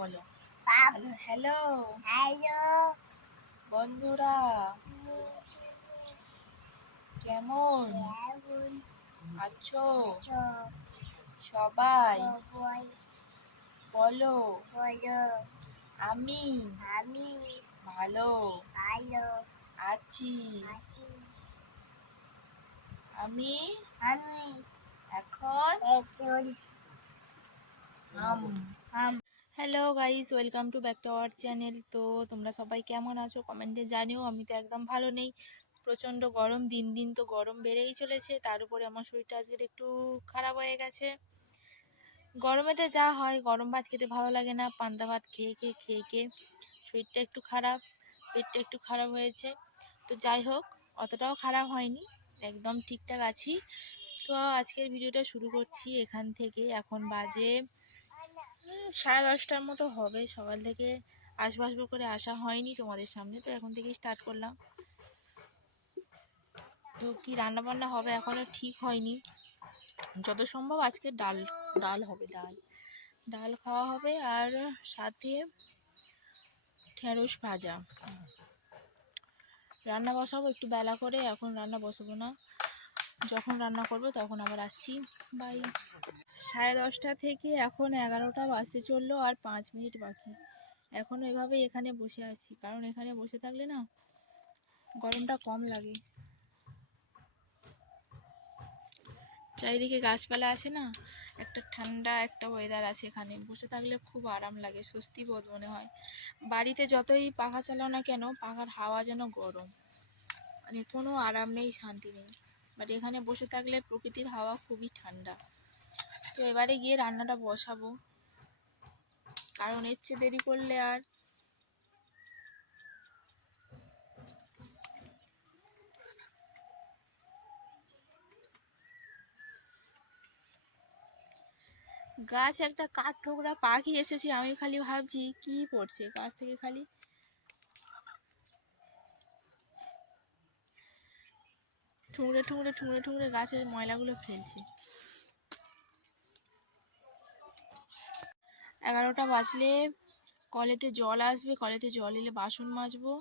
বলো hello hello hello বন্ধুরা, কেমন কেমন আছো আছো সবাই? সবাই? বলো বলো আমি আমি ভালো ভালো আছি। আছি। আমি আমি এখন একজন um um hello guys, welcome to back to our channel. তো তোমরা সবাই কেমন আছো কমেন্টে জানিও। আমি তো একদম ভালো নেই, প্রচণ্ড গরম, দিন দিন তো গরম বেড়েই চলেছে। তার উপরে আমার শরীরটা আজকের একটু খারাপ হয়ে গেছে। গরমেতে যা হয়, গরম ভাত খেতে ভালো লাগে না, পান্তা ভাত খেয়ে খেয়ে খেয়ে খেয়ে শরীরটা একটু খারাপ, পেটটা একটু খারাপ হয়েছে। তো যাই হোক, অতটাও খারাপ হয়নি, একদম ঠিকঠাক আছি। তো আজকের ভিডিওটা শুরু করছি এখান থেকে। এখন বাজে 10:30টার মতো হবে। সকাল থেকে আসবো করে আসা হয়নি তোমাদের সামনে, তো এখন থেকেই স্টার্ট করলাম। তো কি রান্না বান্না হবে এখনো ঠিক হয়নি, যত সম্ভব আজকে ডাল ডাল হবে, ডাল খাওয়া হবে, আর সাথে ঢেঁড়স ভাজা। রান্না বসাবো একটু বেলা করে, এখন রান্না বসাবো না, যখন রান্না করবো তখন আবার আসছি। বাই। 10:30 থেকে এখন 11টা বাজতে চললো, আর 5 মিনিট বাকি। এখন এভাবেই এখানে বসে আছি, কারণ এখানে বসে থাকলে না গরমটা কম লাগে। চারিদিকে গাছপালা আছে না, একটা ঠান্ডা একটা ওয়েদার আছে, এখানে বসে থাকলে খুব আরাম লাগে, স্বস্তি বোধ মনে হয়। বাড়িতে যতই পাখা চালাও না কেন, পাখার হাওয়া যেন গরম, মানে কোনো আরাম নেই, শান্তি নেই। বাট এখানে বসে থাকলে প্রকৃতির হাওয়া খুবই ঠান্ডা। তো এবারে গিয়ে রান্নাটা বসাবো, কারণ এর চেয়ে দেরি করলে আর গাছ একটা কাঠ ঠোকরা পাখি এসেছে, আমি খালি ভাবছি কি পড়ছে গাছ থেকে, খালি ঠুংরে ঠুংরে ঠুংরে ঠুংরে গাছের ময়লাগুলো ফেলছে। 11টা বাজলে কলেতে জল আসবে, কলেতে জল এলে বাসন মাজবো,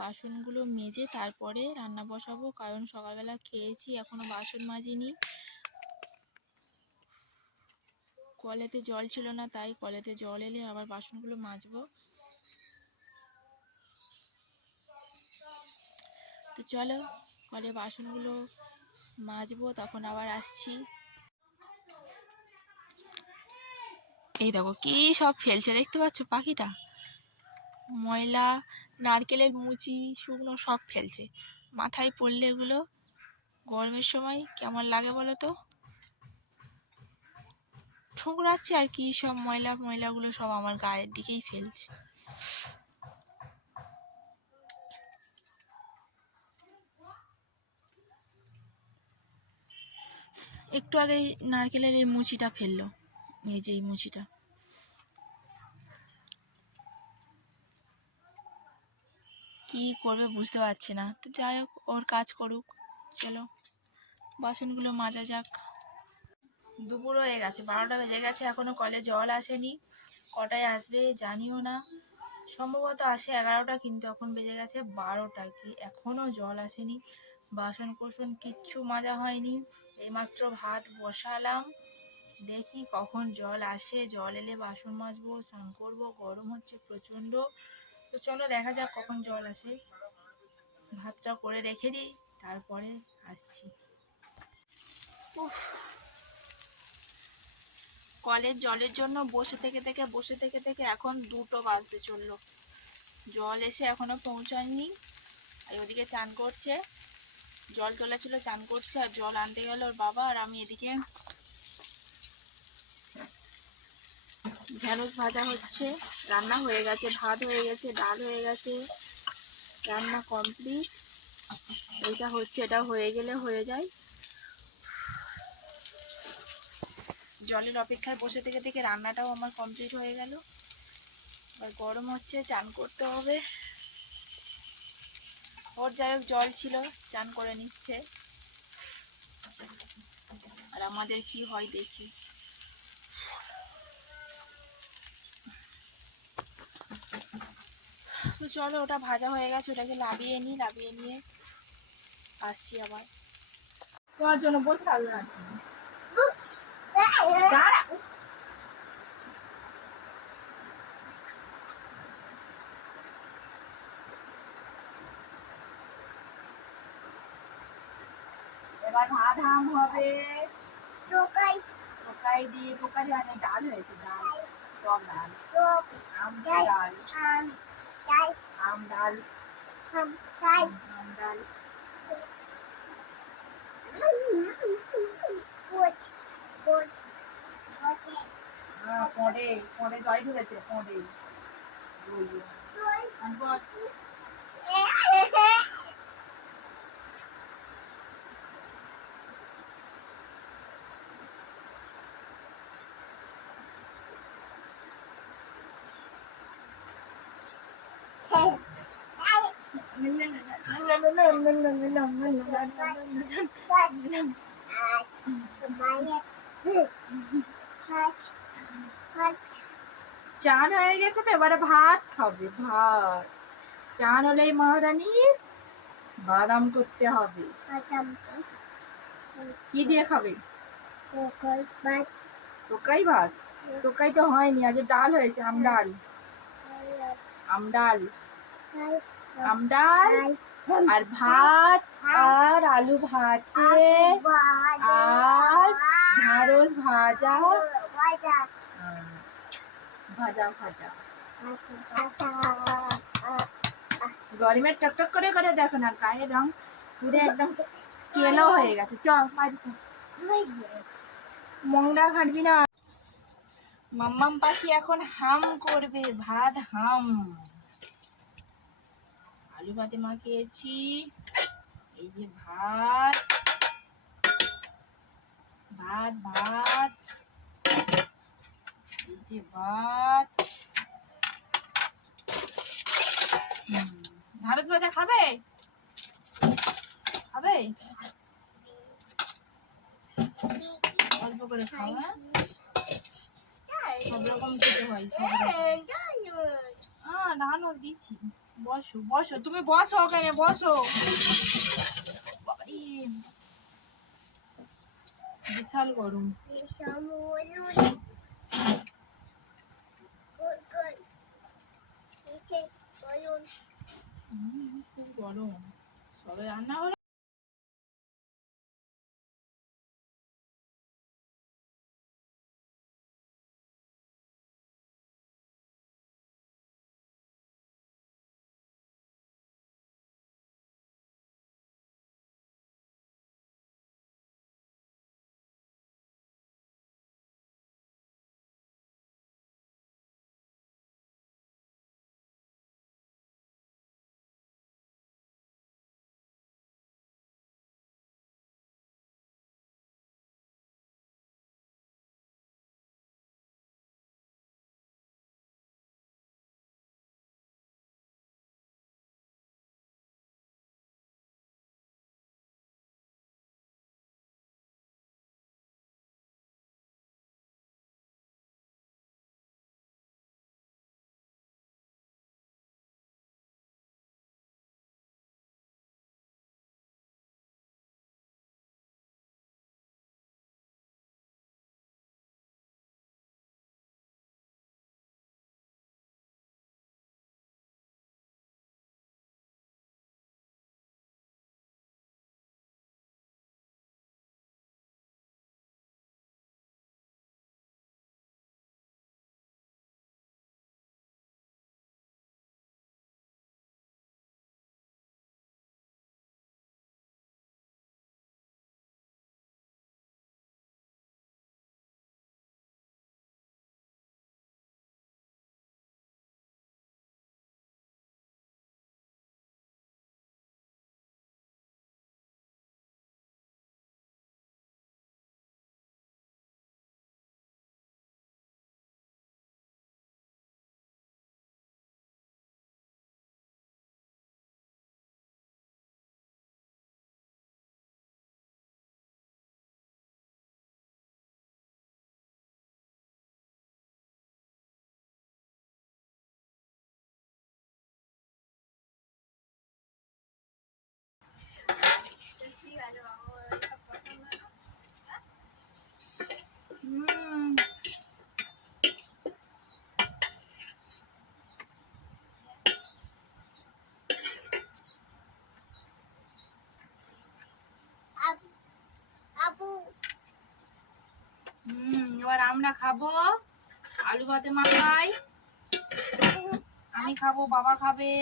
বাসনগুলো মেজে তারপরে রান্না বসাবো, কারণ সকালবেলা খেয়েছি, এখনো বাসন মাজিনি। কলেতে জল ছিল না, তাই কলেতে জল এলে আবার বাসনগুলো মাজবো। তো চলো কলে বাসনগুলো মাজবো, তখন আবার আসছি। এই দেখো কি সব ফেলছে, দেখতে পাচ্ছ পাখিটা? ময়লা, নারকেলের মুচি, শুকনো সব ফেলছে। মাথায় পড়লে এগুলো গরমের সময় কেমন লাগে বলো তো? ঠুকরাচ্ছে আর কি, সব ময়লাগুলো সব আমার গায়ের দিকেই ফেলছে। একটু আগেই নারকেলের এই মুচিটা ফেললো, এই যে এই মুচিটা। কি করবে বুঝতে পারছি না, তো যাই হোক, ওর কাজ করুক। চলো বাসনগুলো মাজা যাক। দুপুর হয়ে গেছে, 12টা বেজে গেছে, এখনো কলে জল আসেনি। কটায় আসবে জানিও না, সম্ভবত আসে 11টা, কিন্তু এখন বেজে গেছে 12টা, কি এখনো জল আসেনি। বাসন কোসন কিচ্ছু মাজা হয়নি, এইমাত্র ভাত বসালাম, দেখি কখন জল আসে। জল এলে বাসন মাজবো, স্নান করবো, গরম হচ্ছে প্রচণ্ড। তো চলো দেখা যাক কখন জল আসে, ভাতটা করে রেখে দিই, তারপরে আসছি। উফ, কলের জলের জন্য বসে থেকে এখন 2টো বাজতে চললো, জল এসে এখনো পৌঁছায়নি। আর ওদিকে চান করছে, জল তোলা ছিল, চান করছে, আর জল আনতে গেল ওর বাবা, আর আমি এদিকে ঢেঁড়স ভাজা হচ্ছে, রান্না হয়ে গেছে, ভাত হয়ে গেছে, ডাল হয়ে গেছে, রান্না কমপ্লিট। এইটা হচ্ছে, এটা হয়ে গেলে হয়ে যায়। জলের অপেক্ষায় বসে থেকে রান্নাটাও আমার কমপ্লিট হয়ে গেল। আর গরম হচ্ছে, চান করতে হবে। ওর যাই হোক জল ছিল, চান করে নিচ্ছে, আর আমাদের কি হয় দেখি। চলো, ওটা ভাজা হয়ে গেছে, ওটাকে লাভিয়ে নিয়ে আসছি আবার। তোমার জন্য বসে থাকবে না। দাঁড়া। এবার ভাত হাম হবে। টোকাই টোকাই দিয়ে টোকারি আনে ডাল হয়েছে, ডাল, টক ডাল, টোক আম ডাল, তাই আম ডাল, তাই আম ডাল। কোচ কোচ ওকে পরে পরে জয় ধরেছে পরে। চান হয়ে গেছে তো, এবারে ভাত খাবে, ভাত। চান হলেই মহারানীর বাদাম করতে হবে। কি দিয়ে খাবে? টোকাই ভাত? টোকাই তো হয়নি, আজ ডাল হয়েছে, আম ডাল, আম ডাল, আম ডাল আর ভাত আর আলু ভাতে আর ঢ্যাঁড়স ভাজা। ভাজা ভাজা গরমের টকটক করে করে দেখো না, গায়ে রং পুরো একদম কেলো হয়ে গেছে। চ বাড়িতে, মংডা ঘাটবি না। মাম্মাম পাখি এখন হাম করবে, ভাত হাম। আলু ভাতে মাখিয়েছি, এই যে ভাত, ভাত ভাত, এই যে ভাত। ঢ্যাঁড়স ভাজা খাবে? খাবে? অল্প করে খাওয়া, সব রকম খেতে হয়, সব রকম। নানও দিচ্ছি। বসো বসো, তুমি বসো, ওখানে বসো। বাবারে, বিশাল গরম। খুব গরম। সবে রান্না হলো। আমরা খাবো আলু ভাতে মাখাই, আমি খাবো, বাবা খাবে।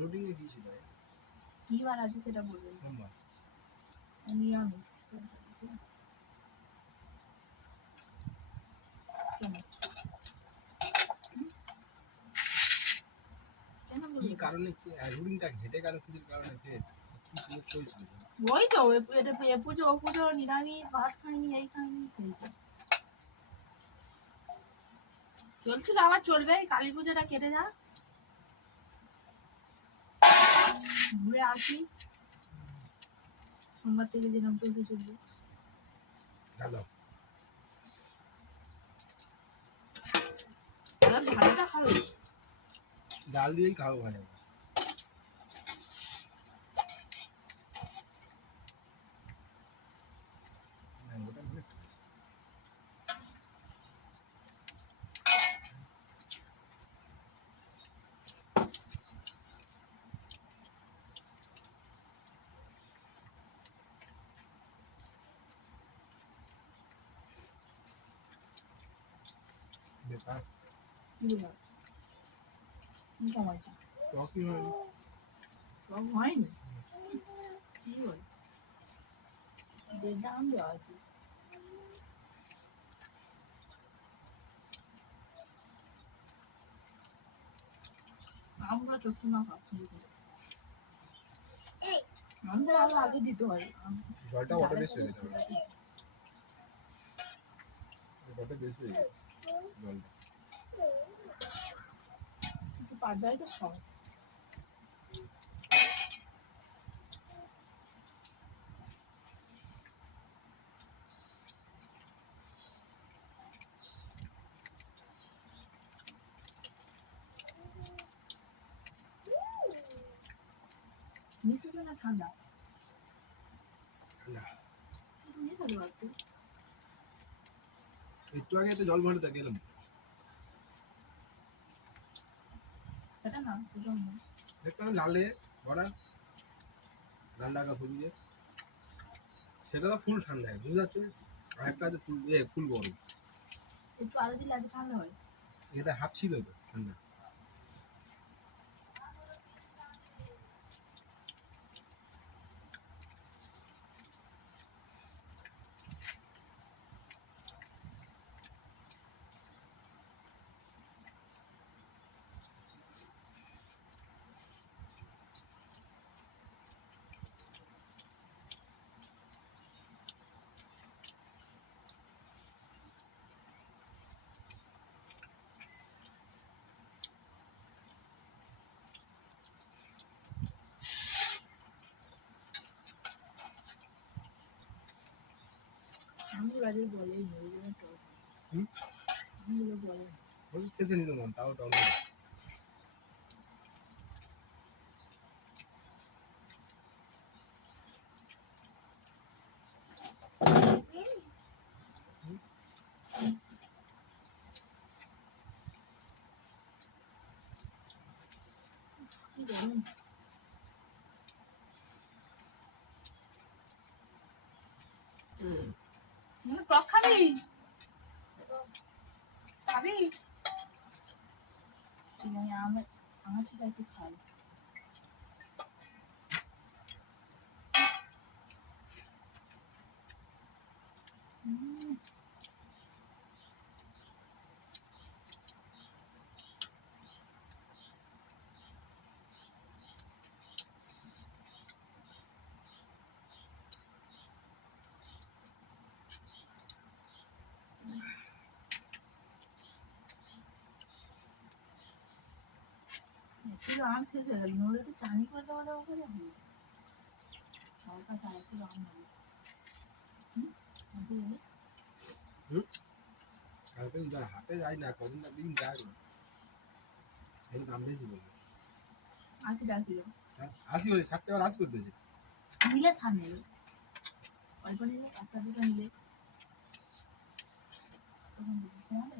রুটিনে কি ছিল? কি বার আছে সেটা বলবেন। সোমবার। নিরামিষ। কেন? কেন কি বলবেন? কারণে কি রুটিনটা ঘেটে গেল কিছুর কারণে ফের কি সুযোগ চলছিল? ওই তো এটা এ পুজো ও পুজো, নিরামিষ, ভাত খাইনি, এই খাইনি, সেই তো। চলছিল, আবার চলবে, এই কালী পুজোটা কেটে যা, ঘুরে আসি, সোমবার থেকে যেরকম চলতে চলবে। হ্যালো। আর ভালোটা খাবে। ডাল দিয়েই খাবো ভালো। ম্যাঙ্গোটা মানে বেকার। কি বলবো? কি সময়টা? টকই হয়নি। সব হয়নি? কি বল? দেড়টা আম দেওয়া আছে। আমগুলো চটকে না খাও। আমটা আরো আগে দিতে হয়। জলটা ওটা বেশি হয়ে যেতে পারে। ওটা বেশি হয়ে যাবে জলটা। একটু পাতলাই তো খাও। মিশুটা না ঠান্ডা? না, নিয়ে খেতে পারতো। একটু আগে তো জল ভরে গেলাম। সেটা না, সেটাও না। দেখতে হবে লালে ভরা লাল টাকা ফুল দিয়ে, সেটা তো ফুল ঠান্ডা বুঝতে পারছো। আর একটা আছে ফুল ফুল গরম। একটু আলু দিলে আগে ঠান্ডা হয়। এটা হাফ ছিল তো ঠান্ডা। আমগুলো আগে বলেই নি, ওই জন্য টক। হুম, আমগুলো বলে না। ওই কেসে নিল না তাও টক না। কি গরম। টক খাবি? খাবি? ঠিক আছে, আমার সেটা একটু খাই। একটু আম শেষ হয়ে গেল, ওরা একটু চানি করে দেওয়া দেওয়া করে হবে। সবার কাছে আর একটু আম হবে। কালকে হাটে যাই না, কদিন না দিন যাই না, এই দাম বেশি বলবে। 80 টাকা কিলো। 80 হয়ে 60 টাকা 80 করতেছে। নিলে সামনে অল্প নিলে একটা দুটো নিলে তখন বুঝতে হবে।